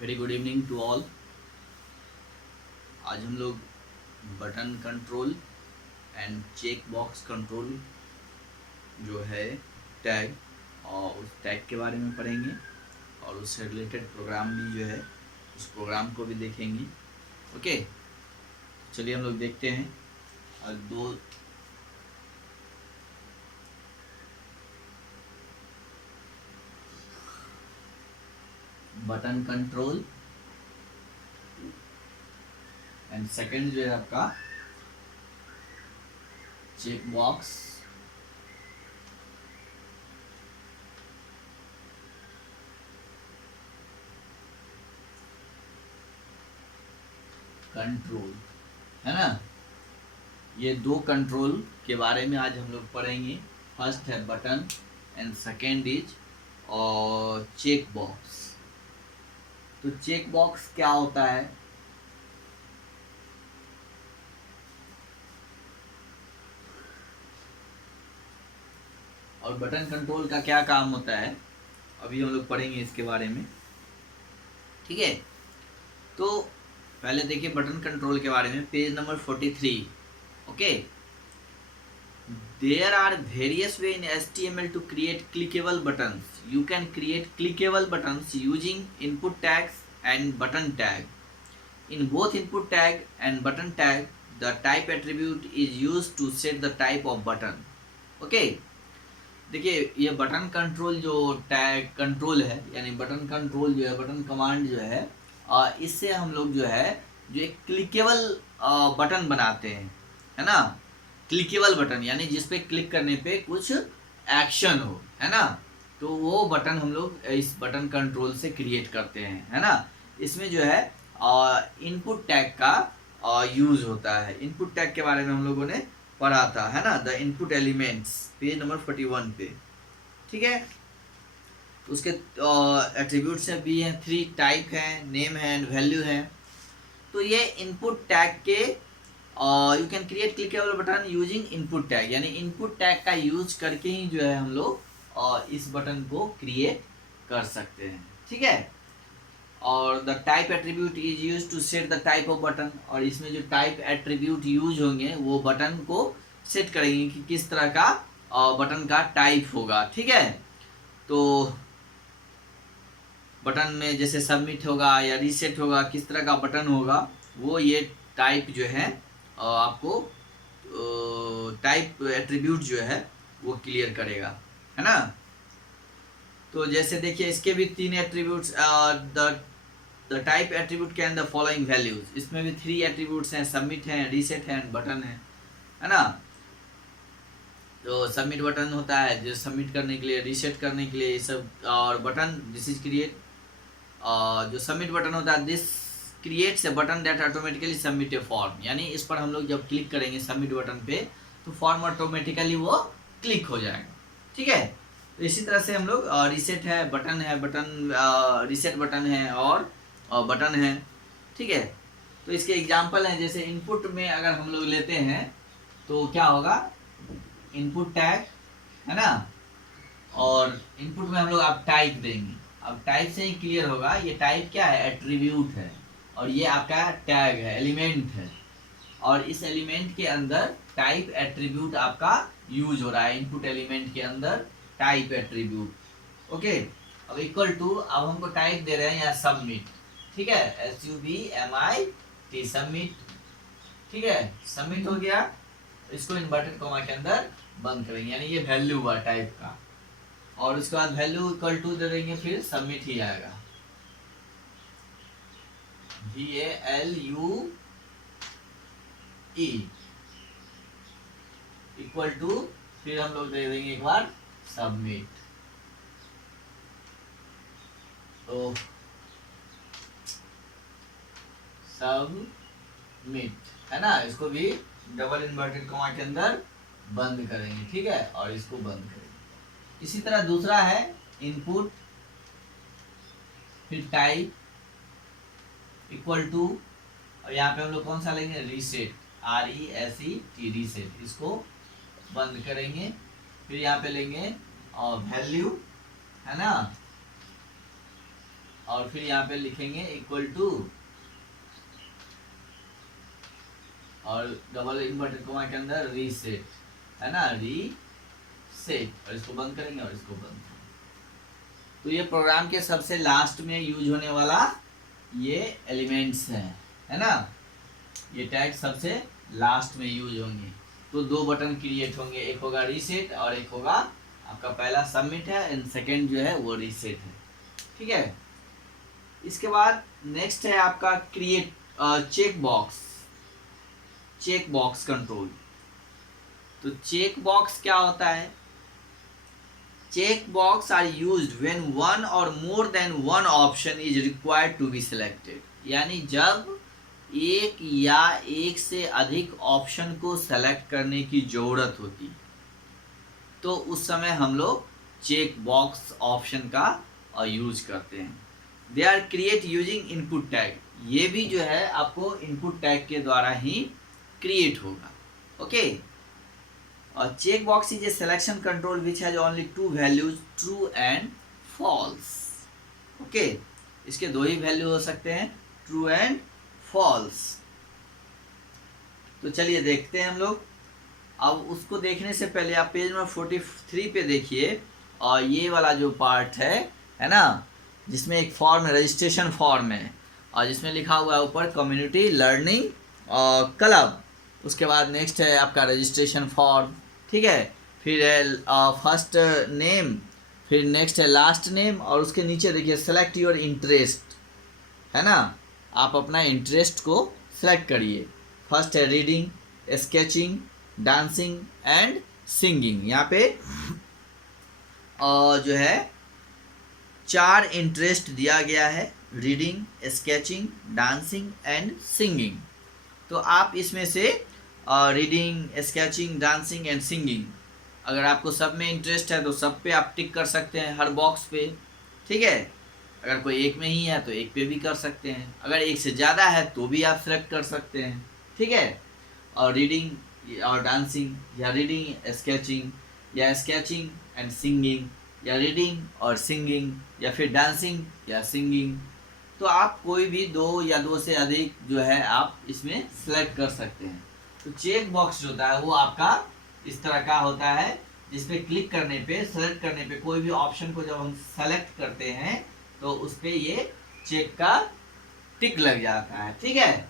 Very good evening to all. आज हम लोग button control and check box control जो है टैग और उस टैग के बारे में पढ़ेंगे और उससे रिलेटेड प्रोग्राम भी जो है उस प्रोग्राम को भी देखेंगे। ओके, चलिए हम लोग देखते हैं। और दो बटन कंट्रोल एंड सेकंड जो है आपका चेक बॉक्स कंट्रोल है ना। ये दो कंट्रोल के बारे में आज हम लोग पढ़ेंगे। फर्स्ट है बटन एंड सेकेंड इज और चेक बॉक्स। तो चेक बॉक्स क्या होता है? और बटन कंट्रोल का क्या काम होता है, अभी हम लोग पढ़ेंगे इसके बारे में। ठीक है, तो पहले देखिए बटन कंट्रोल के बारे में, page number 43। Okay, there are various way in HTML to create clickable buttons. You can create clickable buttons using input tags and button tag. In both input tag and button tag, the type attribute is used to set the type of button. Okay, देखिए ये button control जो tag control है, यानी button control जो है, button command जो है, इससे हम लोग जो है जो एक क्लिकेबल बटन बनाते हैं, है ना। क्लिकेबल बटन यानी जिस पे क्लिक करने पे कुछ एक्शन हो, है ना। तो वो बटन हम लोग इस बटन कंट्रोल से क्रिएट करते हैं, है ना। इसमें जो है इनपुट टैग का यूज होता है। इनपुट टैग के बारे में हम लोगों ने पढ़ा था, है ना, the input elements, page number 41 पे। ठीक है, उसके एट्रीब्यूट्स भी हैं, 3 टाइप हैं, नेम है एंड वैल्यू है। तो ये इनपुट टैग के you can create clickable button using input tag, यानी इनपुट टैग का यूज करके ही जो है हम लोग इस बटन को क्रिएट कर सकते हैं। ठीक है, और the type attribute is use to set the type of button, और इसमें जो टाइप एट्रीब्यूट यूज होंगे वो बटन को सेट करेंगे कि किस तरह का बटन का टाइप होगा। ठीक है, तो बटन में जैसे सबमिट होगा या रीसेट होगा, किस तरह का बटन होगा, वो ये टाइप जो है आपको टाइप एट्रीब्यूट जो है वो क्लियर करेगा, है ना। तो जैसे देखिए इसके भी 3 attributes, the type attribute can the following values, इसमें भी 3 एट्रीब्यूट्स हैं, सबमिट है, रीसेट है एंड बटन है ना। तो सबमिट बटन होता है जो सबमिट करने के लिए, रीसेट करने के लिए, ये सब। और बटन दिस इज क्रिएट, जो सबमिट बटन होता है, this creates a button that automatically submit A form, यानी इस पर हम लोग जब क्लिक करेंगे सबमिट बटन पे तो फॉर्म ऑटोमेटिकली वो क्लिक हो जाएगा। ठीक है, तो इसी तरह से हम लोग रीसेट है, बटन है, बटन रीसेट बटन है और बटन है। ठीक है, तो इसके एग्जांपल हैं, जैसे इनपुट में अगर हम लोग लेते हैं तो क्या होगा, इनपुट टैग, है ना, और इनपुट में हम लोग आप टाइप देंगे। अब टाइप से ही क्लियर होगा ये टाइप क्या है, एट्रीब्यूट है, और ये आपका टैग है, एलिमेंट है, और इस एलिमेंट के अंदर टाइप एट्रीब्यूट आपका यूज हो रहा है। इनपुट एलिमेंट के अंदर टाइप एट्रीब्यूट। ओके, अब इक्वल टू, अब हमको टाइप दे रहे हैं या सबमिट। ठीक है, SUBMIT, सबमिट। ठीक है, सबमिट हो गया, इसको इन्वर्टेड कॉमा के अंदर बंद करेंगे, यानी ये वैल्यू हुआ टाइप का, और उसके बाद वैल्यू इक्वल टू दे देंगे, फिर सबमिट ही आएगा, VALUE इक्वल टू, फिर हम लोग दे देंगे एक बार सबमिट। तो सबमिट, है ना, इसको भी डबल इन्वर्टेड कॉमा के अंदर बंद करेंगे। ठीक है, और इसको बंद करेंगे। इसी तरह दूसरा है इनपुट, फिर टाइप इक्वल टू, और यहाँ पे हम लोग कौन सा लेंगे, रीसेट, RESET, रीसेट, इसको बंद करेंगे। फिर यहाँ पे लेंगे और वैल्यू, है ना, और फिर यहाँ पे लिखेंगे इक्वल टू और डबल इन्वर्टेड कोमा के अंदर रीसेट, है ना, रीसेट, और इसको बंद करेंगे और इसको बंद करेंगे। तो ये प्रोग्राम के सबसे लास्ट में यूज होने वाला ये एलिमेंट्स हैं, है ना, ये टैग सबसे लास्ट में यूज होंगे। तो दो बटन क्रिएट होंगे, एक होगा रीसेट और एक होगा आपका पहला सबमिट है एंड सेकेंड जो है वो रीसेट है, ठीक है। इसके बाद नेक्स्ट है आपका क्रिएट चेक बॉक्स कंट्रोल। तो चेक बॉक्स क्या होता है? Check box are used when one or more than one option is required to be selected, यानी जब एक या एक से अधिक ऑप्शन को सेलेक्ट करने की ज़रूरत होती तो उस समय हम लोग चेक बॉक्स ऑप्शन का यूज करते हैं। They are create using input tag, ये भी जो है आपको इनपुट टैग के द्वारा ही क्रिएट होगा, ओके। और check box is a selection control which has only two values, true and false, okay. इसके दो ही वैल्यू हो सकते हैं, ट्रू एंड फॉल्स। तो चलिए देखते हैं हम लोग। अब उसको देखने से पहले आप पेज नंबर 43 पे देखिए, और ये वाला जो पार्ट है ना, जिसमें एक फॉर्म है, रजिस्ट्रेशन फॉर्म है, और जिसमें लिखा हुआ है ऊपर कम्युनिटी लर्निंग क्लब। उसके बाद नेक्स्ट है आपका रजिस्ट्रेशन फॉर्म, ठीक है। फिर है फर्स्ट नेम, फिर नेक्स्ट है लास्ट नेम, और उसके नीचे देखिए सेलेक्ट योर इंटरेस्ट, है ना, आप अपना इंटरेस्ट को सेलेक्ट करिए। फर्स्ट है reading, sketching, dancing and singing. यहाँ पे जो है 4 इंटरेस्ट दिया गया है, reading, sketching, dancing and singing. तो आप इसमें से reading, sketching, dancing and singing, अगर आपको सब में इंटरेस्ट है तो सब पे आप टिक कर सकते हैं, हर बॉक्स पे, ठीक है। अगर कोई एक में ही है तो एक पे भी कर सकते हैं, अगर एक से ज़्यादा है तो भी आप सेलेक्ट कर सकते हैं, ठीक है। और रीडिंग और डांसिंग, या रीडिंग स्केचिंग, या स्केचिंग एंड सिंगिंग, या रीडिंग और सिंगिंग, या फिर डांसिंग या सिंगिंग, तो आप कोई भी 2 या 2 से अधिक जो है आप इसमें सेलेक्ट कर सकते हैं। तो चेक बॉक्स जो होता है वो आपका इस तरह का होता है, जिसपे क्लिक करने पे, सेलेक्ट करने पे, कोई भी ऑप्शन को जब हम सेलेक्ट करते हैं तो उस पे ये चेक का टिक लग जाता है, ठीक है।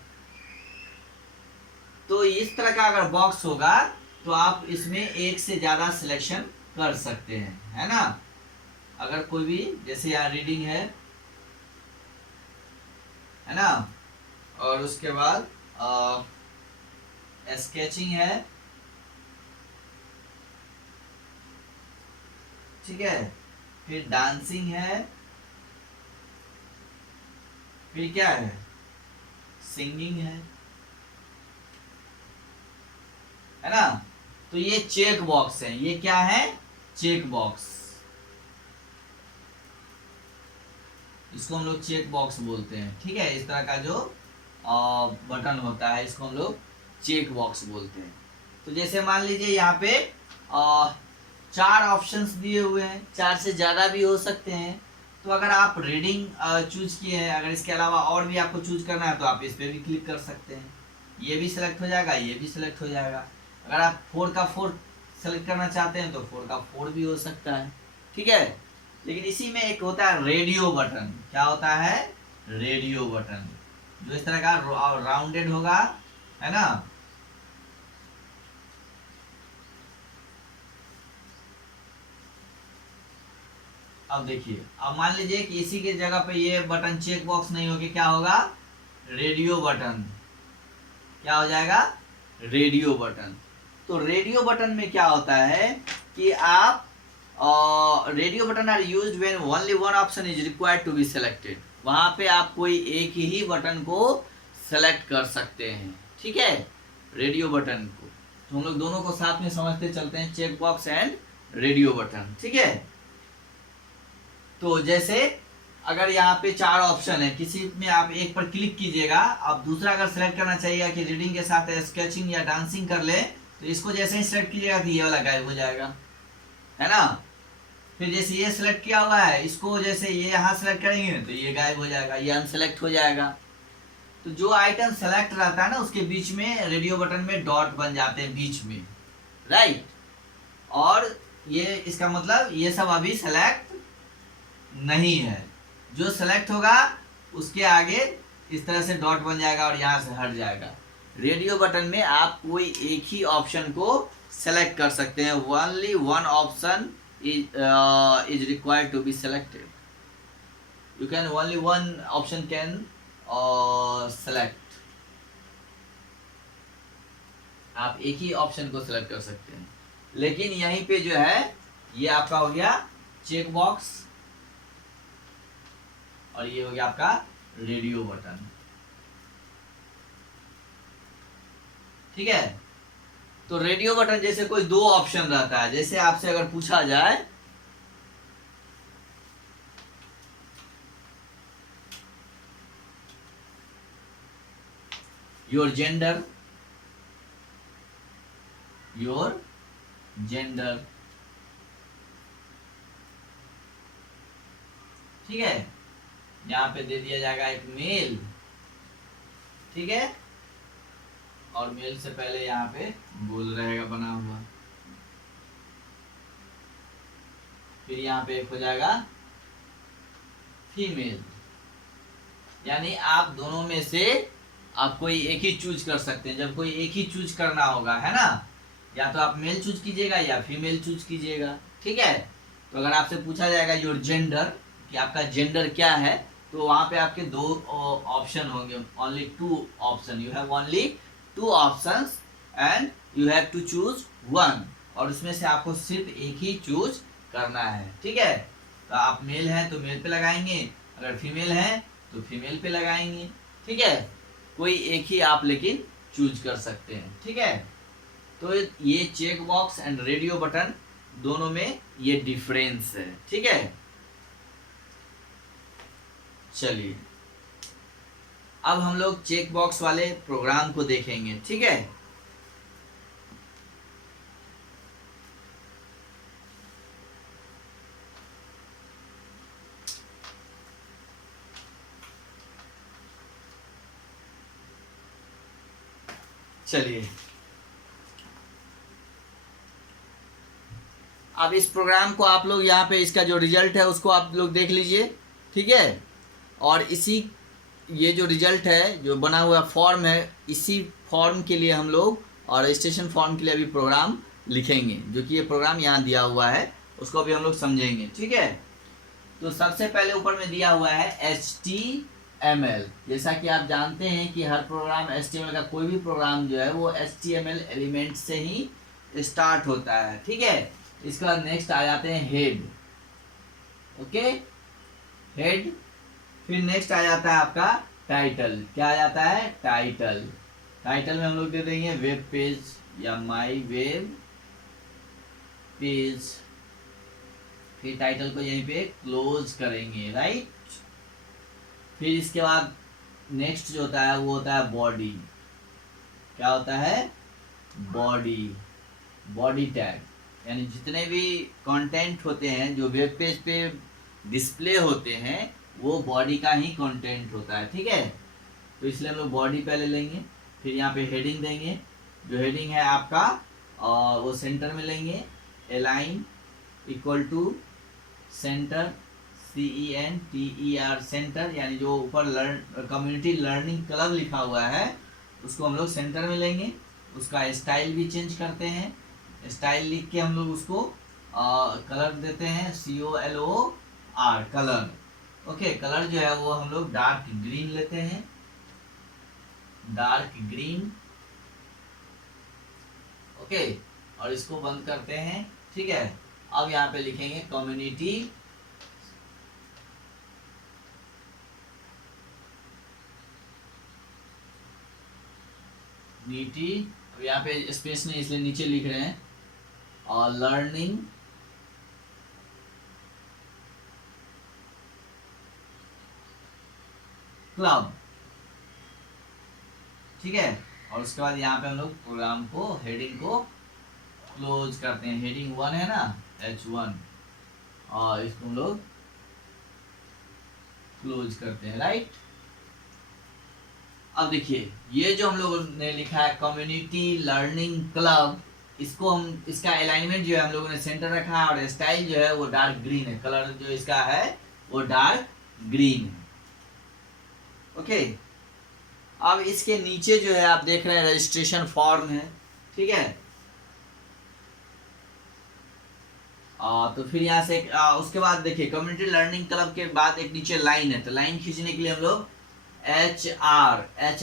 तो इस तरह का अगर बॉक्स होगा तो आप इसमें एक से ज़्यादा सिलेक्शन कर सकते हैं, है ना। अगर कोई भी, जैसे यहाँ रीडिंग है ना, और उसके बाद स्केचिंग है, ठीक है, फिर डांसिंग है, फिर क्या है, सिंगिंग है ना। तो ये चेक बॉक्स है, ये क्या है, चेक बॉक्स, इसको हम लोग चेक बॉक्स बोलते हैं, ठीक है। इस तरह का जो बटन होता है इसको हम लोग चेक बॉक्स बोलते हैं। तो जैसे मान लीजिए यहाँ पे 4 ऑप्शंस दिए हुए हैं, 4 से ज़्यादा भी हो सकते हैं। तो अगर आप रीडिंग चूज किए हैं, अगर इसके अलावा और भी आपको चूज करना है तो आप इस पर भी क्लिक कर सकते हैं, ये भी सिलेक्ट हो जाएगा, ये भी सिलेक्ट हो जाएगा। अगर आप 4 का 4 सेलेक्ट करना चाहते हैं तो 4 का 4 भी हो सकता है, ठीक है। लेकिन इसी में एक होता है रेडियो बटन, क्या होता है, रेडियो बटन, जो इस तरह का राउंडेड होगा, है ना। अब देखिए, अब मान लीजिए कि इसी के जगह पे ये बटन चेक बॉक्स नहीं होगी, क्या होगा, रेडियो बटन, क्या हो जाएगा, रेडियो बटन। तो रेडियो बटन में क्या होता है कि आप radio button are used when only one option is required to be selected, वहां पे आप कोई एक ही बटन को सेलेक्ट कर सकते हैं, ठीक है, रेडियो बटन को। तो हम लोग दोनों को साथ में समझते चलते हैं, check box and radio button, ठीक है। तो जैसे अगर यहाँ पे 4 ऑप्शन है, किसी में आप एक पर क्लिक कीजिएगा, आप दूसरा अगर सेलेक्ट करना चाहिए कि रीडिंग के साथ स्केचिंग या डांसिंग कर ले, तो इसको जैसे ही सेलेक्ट कीजिएगा तो ये वाला गायब हो जाएगा, है ना। फिर जैसे ये सिलेक्ट किया हुआ है, इसको जैसे ये यहाँ सेलेक्ट करेंगे तो ये गायब हो जाएगा, ये अनसेलेक्ट हो जाएगा। तो जो आइटम सेलेक्ट रहता है ना उसके बीच में रेडियो बटन में डॉट बन जाते हैं बीच में, राइट। और ये इसका मतलब ये सब अभी सेलेक्ट नहीं है। जो सेलेक्ट होगा उसके आगे इस तरह से डॉट बन जाएगा और यहाँ से हट जाएगा। रेडियो बटन में आप कोई एक ही ऑप्शन को सेलेक्ट कर सकते हैं। Only one option is required to be selected. You can only one option can select. आप एक ही ऑप्शन को सेलेक्ट कर सकते हैं। लेकिन यहीं पे जो है ये आपका हो गया चेक बॉक्स और ये हो गया आपका रेडियो बटन, ठीक है। तो रेडियो बटन जैसे कोई दो ऑप्शन रहता है, जैसे आपसे अगर पूछा जाए योर जेंडर, ठीक है, यहां पे दे दिया जाएगा एक मेल, ठीक है, और मेल से पहले यहाँ पे गोल रहेगा बना हुआ, फिर यहाँ पे एक हो जाएगा फीमेल। यानी आप दोनों में से आप कोई एक ही चूज कर सकते हैं। जब कोई एक ही चूज करना होगा, है ना, या तो आप मेल चूज कीजिएगा या फीमेल चूज कीजिएगा, ठीक है। तो अगर आपसे पूछा जाएगा योर जेंडर, कि आपका जेंडर क्या है, तो वहां पे आपके दो ऑप्शन होंगे, only two option, you have only two options and you have to choose one, और उसमें से आपको सिर्फ एक ही चूज करना है, ठीक है। तो आप मेल हैं तो मेल पे लगाएंगे, अगर फीमेल हैं तो फीमेल पे लगाएंगे, ठीक है। कोई एक ही आप लेकिन चूज कर सकते हैं, ठीक है। तो ये check box and radio button दोनों में ये डिफरेंस है, ठीक है। चलिए अब हम लोग चेक बॉक्स वाले प्रोग्राम को देखेंगे, ठीक है। चलिए अब इस प्रोग्राम को आप लोग यहाँ पे इसका जो रिजल्ट है उसको आप लोग देख लीजिए, ठीक है। और इसी ये जो रिजल्ट है जो बना हुआ फॉर्म है, इसी फॉर्म के लिए हम लोग और रजिस्ट्रेशन फॉर्म के लिए अभी प्रोग्राम लिखेंगे, जो कि ये प्रोग्राम यहाँ दिया हुआ है उसको अभी हम लोग समझेंगे, ठीक है। तो सबसे पहले ऊपर में दिया हुआ है HTML। जैसा कि आप जानते हैं कि हर प्रोग्राम HTML का कोई भी प्रोग्राम जो है वो HTML एलिमेंट से ही स्टार्ट होता है, ठीक है। इसके बाद नेक्स्ट आ जाते हैं हेड, ओके, हेड। फिर नेक्स्ट आ जाता है आपका टाइटल। क्या आ जाता है? टाइटल। टाइटल में हम लोग दे देंगे वेब पेज या माई वेब पेज। फिर टाइटल को यहीं पे क्लोज करेंगे, राइट। फिर इसके बाद नेक्स्ट जो होता है वो होता है बॉडी। क्या होता है? बॉडी। बॉडी टैग यानी जितने भी कंटेंट होते हैं जो वेब पेज पे डिस्प्ले होते हैं वो बॉडी का ही कंटेंट होता है, ठीक है। तो इसलिए हम लोग बॉडी पहले लेंगे, फिर यहाँ पे हेडिंग देंगे। जो हेडिंग है आपका वो सेंटर में लेंगे, align equal to center, CENTER center, यानी जो ऊपर कम्युनिटी लर्निंग क्लब लिखा हुआ है उसको हम लोग सेंटर में लेंगे। उसका स्टाइल भी चेंज करते हैं, स्टाइल लिख के हम लोग उसको कलर देते हैं, COLOR कलर। ओके, कलर जो है वो हम लोग डार्क ग्रीन लेते हैं, डार्क ग्रीन। ओके, और इसको बंद करते हैं, ठीक है। अब यहाँ पे लिखेंगे कम्युनिटी नीटी। अब यहाँ पे स्पेस नहीं इसलिए नीचे लिख रहे हैं, और लर्निंग क्लब, ठीक है। और उसके बाद यहाँ पे हम लोग प्रोग्राम को हेडिंग को क्लोज करते हैं। हेडिंग 1 है ना, H1, और इसको हम लोग क्लोज करते हैं, राइट। अब देखिए ये जो हम लोगों ने लिखा है कम्युनिटी लर्निंग क्लब, इसको हम, इसका अलाइनमेंट जो है हम लोगों ने सेंटर रखा है और स्टाइल जो है वो डार्क ग्रीन है, कलर जो इसका है वो डार्क ग्रीन है। ओके, अब इसके नीचे जो है आप देख रहे हैं रजिस्ट्रेशन फॉर्म है, ठीक है। तो फिर यहाँ से उसके बाद देखिए कम्युनिटी लर्निंग क्लब के बाद एक नीचे लाइन है, तो लाइन खींचने के लिए हम लोग एच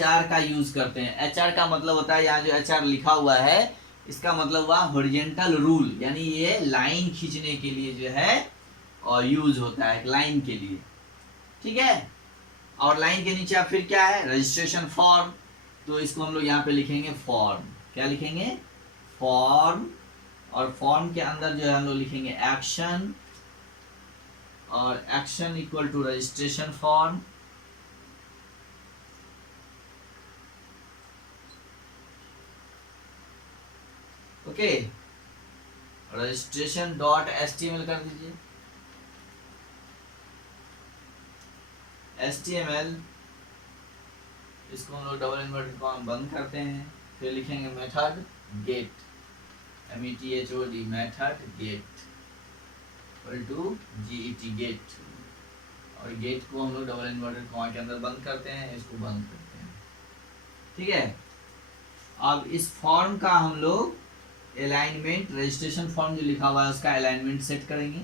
आर का यूज करते हैं। एच आर का मतलब होता है, यहाँ जो एच आर लिखा हुआ है इसका मतलब हुआ हॉरिजॉन्टल रूल, यानी ये लाइन खींचने के लिए जो है और यूज होता है, एक लाइन के लिए, ठीक है। और लाइन के नीचे आप फिर क्या है, रजिस्ट्रेशन फॉर्म, तो इसको हम लोग यहाँ पे लिखेंगे फॉर्म, क्या लिखेंगे, फॉर्म। और फॉर्म के अंदर जो है हम लोग लिखेंगे एक्शन, और action equal to registration form. Okay, registration dot HTML कर दीजिए, HTML, इसको हम लोग डबल इन्वर्टेड कॉमा बंद करते हैं। फिर लिखेंगे method get, METHOD, method get equal to GET, get, और गेट को हम लोग डबल इन्वर्टेड कॉमा के अंदर बंद करते हैं, इसको बंद करते हैं, ठीक है। अब इस फॉर्म का हम लोग अलाइनमेंट, रजिस्ट्रेशन फॉर्म जो लिखा हुआ है उसका अलाइनमेंट सेट करेंगे,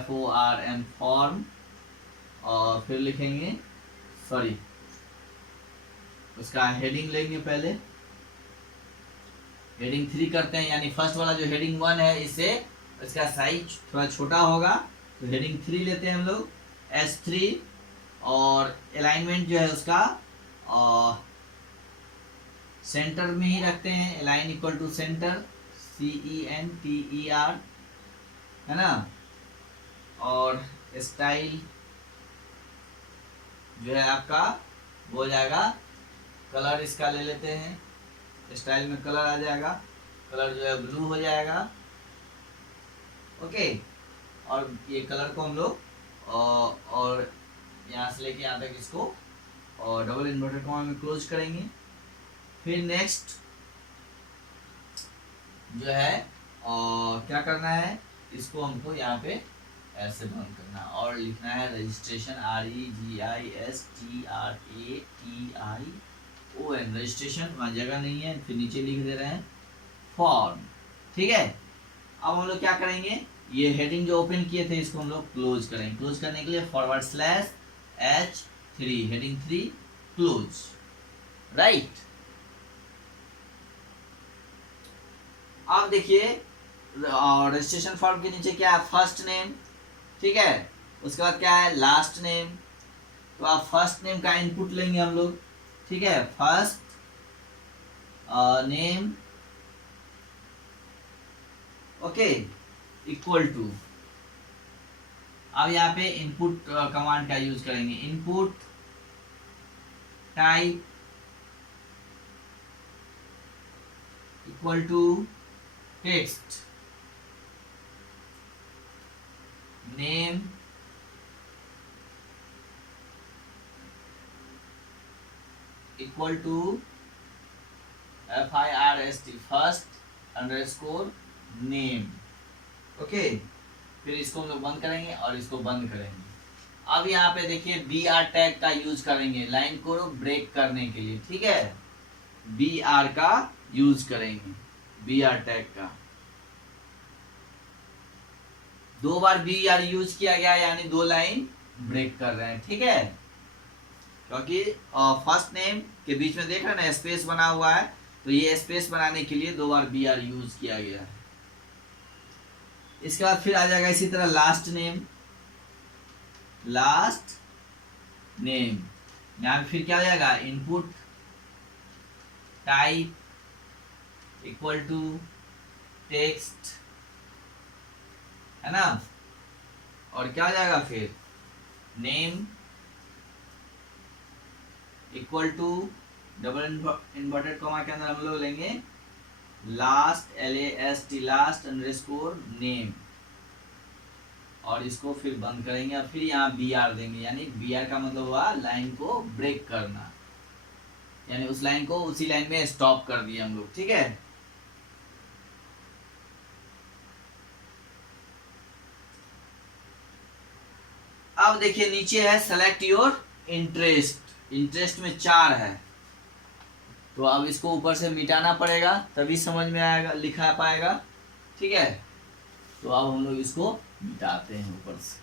FORM फॉर्म, और फिर लिखेंगे, सॉरी उसका हेडिंग लेंगे, पहले हेडिंग 3 करते हैं, यानी फर्स्ट वाला जो हेडिंग 1 है इससे इसका साइज थोड़ा छोटा होगा, तो हेडिंग 3 लेते हैं हम लोग, S3, और अलाइनमेंट जो है उसका सेंटर में ही रखते हैं, align equal to center, CENTER, है ना। और स्टाइल जो है आपका वो हो जाएगा, कलर इसका ले लेते हैं, स्टाइल में कलर आ जाएगा, कलर जो है ब्लू हो जाएगा, ओके। और ये कलर को हम लोग और यहाँ से लेके यहाँ तक इसको और डबल इन्वर्टेड कॉमा में क्लोज करेंगे। फिर नेक्स्ट जो है क्या करना है, इसको हमको यहाँ पे ऐसे बंद करना और लिखना है रजिस्ट्रेशन, REGISTRATION, रजिस्ट्रेशन, वहाँ जगह नहीं है, फिर नीचे लिख दे रहे हैं फॉर्म, ठीक है। अब हम लोग क्या करेंगे, ये हेडिंग जो ओपन किए थे इसको हम लोग क्लोज करेंगे। क्लोज करने के लिए /H3, हेडिंग 3 क्लोज, राइट। अब देखिए रजिस्ट्रेशन फॉर्म के नीचे क्या है, फर्स्ट नेम, ठीक है, उसके बाद क्या है, लास्ट नेम। तो आप फर्स्ट नेम का इनपुट लेंगे हम लोग, ठीक है, first name, okay, equal to, अब यहाँ पे इनपुट कमांड का यूज करेंगे, input type equal to text, name equal to FIRST, first underscore name, okay. फिर इसको हम लोग बंद करेंगे और इसको बंद करेंगे। अब यहाँ पे देखिए BR टैग का यूज करेंगे लाइन को ब्रेक करने के लिए, ठीक है, BR का यूज करेंगे, BR टैग का 2 बार BR यूज किया गया, यानी 2 लाइन ब्रेक कर रहे हैं, ठीक है। क्योंकि फर्स्ट नेम के बीच में देख रहे हैं ना स्पेस बना हुआ है, तो ये स्पेस बनाने के लिए 2 बार BR यूज किया गया है। इसके बाद फिर आ जाएगा इसी तरह लास्ट नेम, यहाँ फिर क्या हो जाएगा, input type equal to text, है ना, और क्या हो जाएगा फिर name equal to double inverted comma के अंदर हम लोग लेंगे last, LAST, last underscore name, और इसको फिर बंद करेंगे और फिर यहाँ बी आर देंगे, यानी बी आर का मतलब हुआ लाइन को ब्रेक करना, यानी उस लाइन को उसी लाइन में स्टॉप कर दिए हम लोग। ठीक है, अब देखिए नीचे है सेलेक्ट योर इंटरेस्ट। इंटरेस्ट में 4 है, तो अब इसको ऊपर से मिटाना पड़ेगा तभी समझ में आएगा, लिखा पाएगा। ठीक है, तो अब हम लोग इसको मिटाते हैं ऊपर से।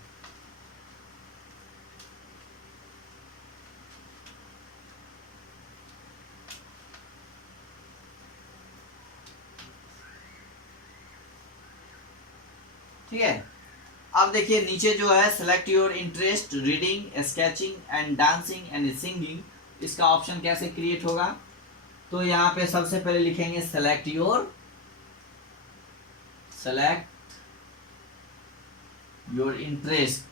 ठीक है, अब देखिए नीचे जो है select your interest reading sketching and dancing and singing, इसका ऑप्शन कैसे क्रिएट होगा? तो यहाँ पे सबसे पहले लिखेंगे select your interest,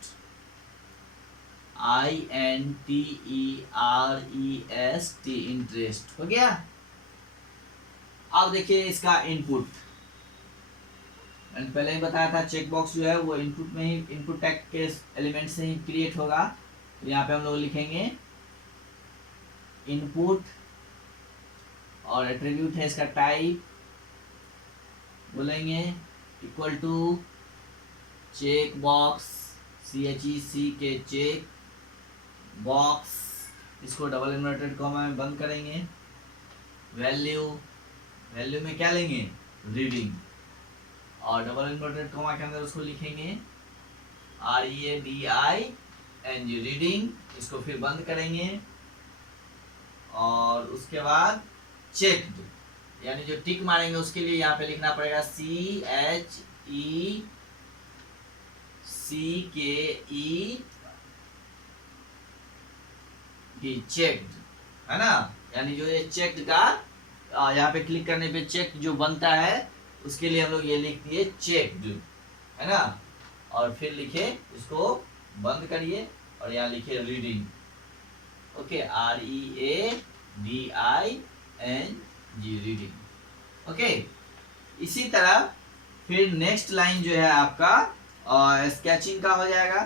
INTEREST, interest हो गया। अब देखिए इसका इनपुट, मैंने पहले ही बताया था चेक बॉक्स जो है वो इनपुट में ही, इनपुट टैग के एलिमेंट से ही क्रिएट होगा। तो यहाँ पे हम लोग लिखेंगे इनपुट और एट्रीब्यूट है इसका टाइप, बोलेंगे equal to check box, CHEC check box, इसको डबल इन्वर्टेड कॉमा में बंद करेंगे। वैल्यू में क्या लेंगे? रीडिंग, और डबल इन्वर्टेड कॉमा के अंदर उसको लिखेंगे READING, रीडिंग, इसको फिर बंद करेंगे। और उसके बाद चेक्ड, यानी जो टिक मारेंगे उसके लिए यहाँ पे लिखना पड़ेगा CHECKED, चेक्ड, है ना। यानी जो ये चेक्ड का यहाँ पे क्लिक करने पे चेक जो बनता है उसके लिए हम लोग ये लिख दिए चेक्ड, है ना। और फिर लिखे इसको बंद करिए और यहाँ लिखिए reading. Okay, READING, reading. Okay, इसी तरह फिर नेक्स्ट लाइन जो है आपका स्केचिंग का हो जाएगा।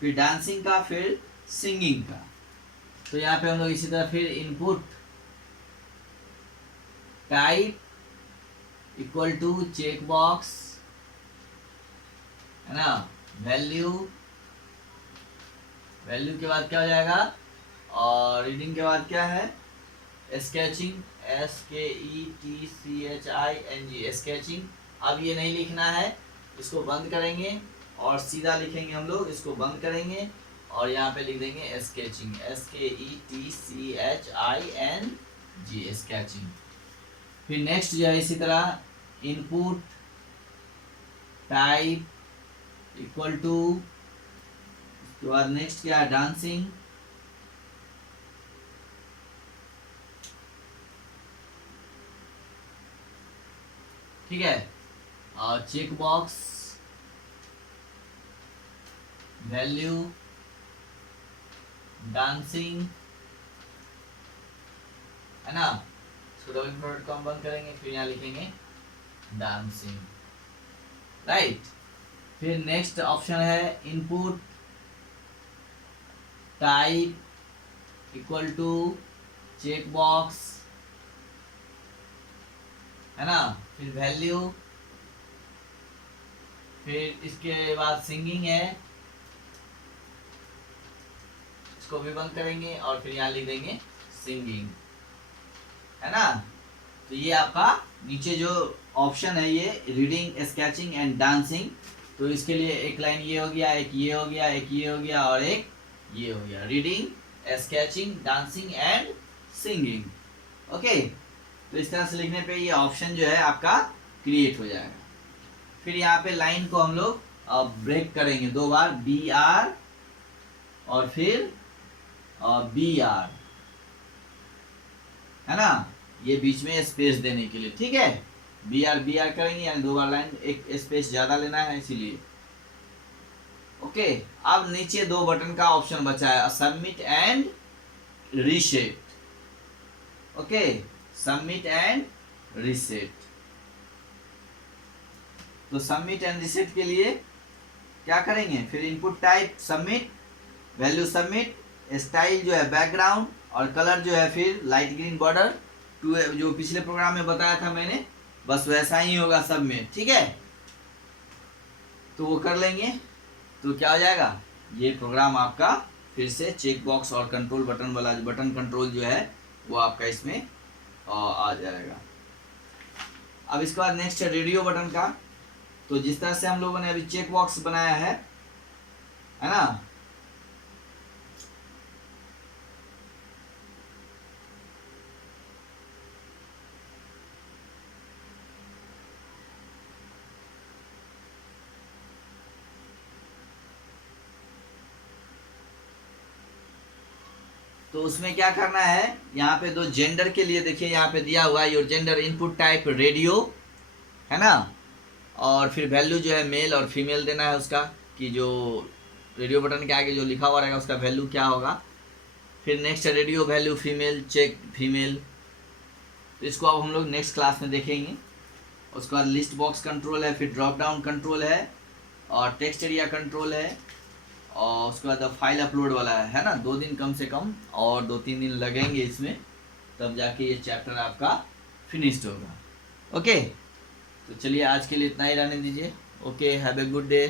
फिर डांसिंग का, फिर सिंगिंग का। तो यहाँ पे हम लोग इसी तरह फिर input type equal to check box, है ना। वैल्यू के बाद क्या हो जाएगा? और रीडिंग के बाद क्या है? Sketching, SKETCHING, sketching. अब ये नहीं लिखना है, इसको बंद करेंगे और सीधा लिखेंगे हम लोग, इसको बंद करेंगे और यहाँ पे लिख देंगे स्केचिंग, SKETCHING, स्केचिंग। फिर नेक्स्ट जो है इसी तरह इनपुट टाइप इक्वल टू, उसके बाद नेक्स्ट क्या है? डांसिंग, ठीक है। और चेक बॉक्स, वैल्यू, डांसिंग, है ना। इसको डबल इन्वर्टेड कॉमा बंद करेंगे, फिर यहाँ लिखेंगे डांसिंग, राइट। फिर नेक्स्ट ऑप्शन है input type equal to check box, है ना। फिर वैल्यू, फिर इसके बाद सिंगिंग है, इसको भी बंद करेंगे और फिर यहाँ लिख देंगे सिंगिंग, है ना। तो ये आपका नीचे जो ऑप्शन है ये रीडिंग, स्केचिंग एंड डांसिंग, तो इसके लिए एक लाइन ये हो गया, एक ये हो गया, एक ये हो गया और एक ये हो गया, reading, sketching, dancing and singing. Okay, तो इस तरह से लिखने पे ये ऑप्शन जो है आपका क्रिएट हो जाएगा। फिर यहाँ पे लाइन को हम लोग ब्रेक करेंगे 2 बार, BR और फिर BR, है ना। ये बीच में स्पेस देने के लिए, ठीक है। BR करेंगे यानी 2 बार लाइन, एक स्पेस ज्यादा लेना है इसीलिए। ओके, अब नीचे 2 बटन का ऑप्शन बचा है, submit and reshape. Okay, submit and reset. तो सबमिट एंड रीसेट के लिए क्या करेंगे, फिर input type submit, value submit, style जो है बैकग्राउंड, और कलर जो है फिर लाइट ग्रीन बॉर्डर, टू जो पिछले प्रोग्राम में बताया था मैंने, बस वैसा ही होगा सब में। ठीक है, तो वो कर लेंगे तो क्या हो जाएगा, ये प्रोग्राम आपका फिर से चेक बॉक्स और कंट्रोल बटन वाला बटन कंट्रोल जो है वो आपका इसमें आ जाएगा। अब इसके बाद नेक्स्ट है रेडियो बटन का। तो जिस तरह से हम लोगों ने अभी चेक बॉक्स बनाया है ना, तो उसमें क्या करना है, यहाँ पे दो जेंडर के लिए देखिए यहाँ पे दिया हुआ है your gender input type radio, है ना, और फिर वैल्यू जो है मेल और फीमेल देना है उसका, कि जो रेडियो बटन के आगे जो लिखा हुआ रहेगा उसका वैल्यू क्या होगा। फिर नेक्स्ट है radio value female, check female. तो इसको अब हम लोग नेक्स्ट क्लास में देखेंगे। उसके बाद लिस्ट बॉक्स कंट्रोल है, फिर ड्रॉप डाउन कंट्रोल है, और टेक्स्ट एरिया कंट्रोल है, और उसके बाद फाइल अपलोड वाला है ना। 2 दिन कम से कम और 2-3 दिन लगेंगे इसमें, तब जाके ये चैप्टर आपका फिनिश्ड होगा। ओके, तो चलिए आज के लिए इतना ही रहने दीजिए। Okay, have a good day.